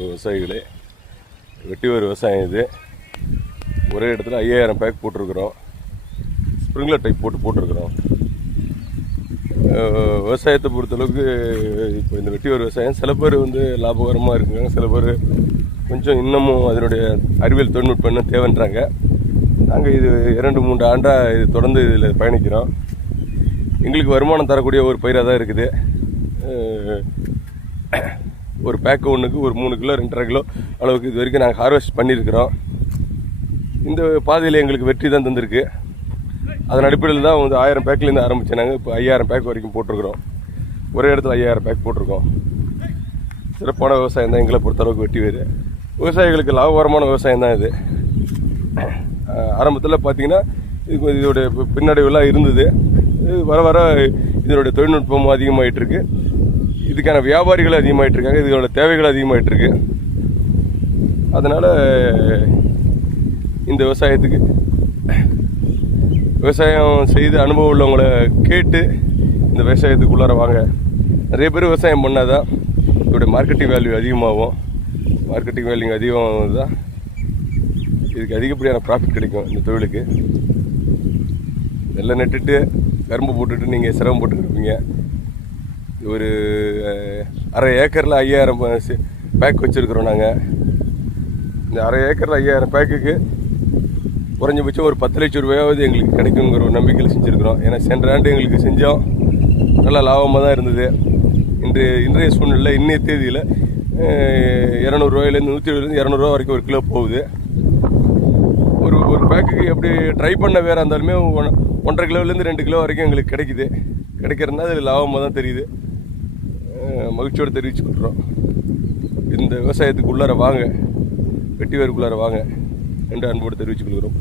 அன்பு விவசாயிகளே, வெட்டிவேர் விவசாயம் இது. ஒரே இடத்துல 5000 பேக் போட்டிருக்கிறோம். ஸ்ப்ரிங்க்லர் டைப் போட்டிருக்கிறோம். விவசாயத்தை பொறுத்தளவுக்கு இப்போ இந்த வெட்டிவேர் விவசாயம் சில பேர் லாபகரமாக இருக்குங்க, சில பேர் கொஞ்சம் இன்னமும் அதனுடைய அறிவியல் தொழில்நுட்பம் இன்னும் தேவைன்றாங்க. நாங்கள் இது 2-3 ஆண்டாக இது தொடர்ந்து இதில் பயணிக்கிறோம். எங்களுக்கு வருமானம் தரக்கூடிய ஒரு பயிராக தான் இருக்குது. ஒரு பேக்கு ஒன்றுக்கு ஒரு 3 கிலோ 2.5 கிலோ அளவுக்கு இது வரைக்கும் நாங்கள் ஹார்வெஸ்ட் பண்ணியிருக்கிறோம். இந்த பாதையில் எங்களுக்கு வெற்றி தான் தந்திருக்கு. அதன் அடிப்படையில் தான் 1000 பேக்லேருந்து ஆரம்பித்தோம். நாங்கள் இப்போ 5000 பேக் வரைக்கும் போட்டிருக்கிறோம். ஒரே இடத்துல 5000 பேக் போட்டிருக்கோம். சிறப்பான விவசாயம் தான் எங்களை பொறுத்தளவுக்கு வெட்டிவேர். விவசாயிகளுக்கு லாபகரமான விவசாயம் தான் இது. ஆரம்பத்தில் பார்த்திங்கன்னா இதோடைய பின்னடைவுலாம் இருந்தது. வர வர இதனுடைய தொழில்நுட்பமும் அதிகமாகிட்டுருக்கு. இதுக்கான வியாபாரிகள் அதிகமாகிட்டுருக்காங்க. இதோட தேவைகள் அதிகமாகிட்டுருக்கு. அதனால் இந்த விவசாயம் செய்து அனுபவம் உள்ளவங்களை கேட்டு இந்த விவசாயத்துக்குள்ளார வாங்க. நிறைய பேர் விவசாயம் பண்ணால் தான் இதோடைய மார்க்கெட்டிங் வேல்யூ அதிகமாகும். மார்க்கெட்டிங் வேல்யூ அதிகமாக தான் இதுக்கு அதிகப்படியான ப்ராஃபிட் கிடைக்கும். இந்த தொழிலுக்கு நெல்லை நட்டுட்டு கரும்பு போட்டுட்டு நீங்கள் சிரமம் போட்டுக்கிருப்பீங்க. ஒரு அரை ஏக்கரில் 5000 பேக் வச்சுருக்குறோம். நாங்கள் இந்த அரை ஏக்கரில் 5000 பேக்குக்கு குறைஞ்சபட்சம் ஒரு 10 லட்சம் ரூபாயாவது எங்களுக்கு கிடைக்குங்கிற ஒரு நம்பிக்கையில் செஞ்சுருக்குறோம். ஏன்னா சென்ற ஆண்டு எங்களுக்கு செஞ்சோம், நல்லா லாபமாக தான் இருந்தது. இன்றைய சூழ்நிலை இன்னைய தேதியில் 200 ரூபாயிலேருந்து 170 200 வரைக்கும் ஒரு கிலோ போகுது. ஒரு பேக்குக்கு எப்படி ட்ரை பண்ண வேறு இருந்தாலுமே 1.5 கிலோலேருந்து 2 கிலோ வரைக்கும் எங்களுக்கு கிடைக்கிறதுனா அது லாபமாக தான் தெரியுது. மகிழ்ச்சியோடு தெரிவிச்சு கொடுக்குறோம். இந்த விவசாயத்துக்கு உள்ளார வாங்க, வெட்டிவேருக்குள்ளார வாங்க என்று அன்போடு தெரிவித்துக் கொள்கிறோம்.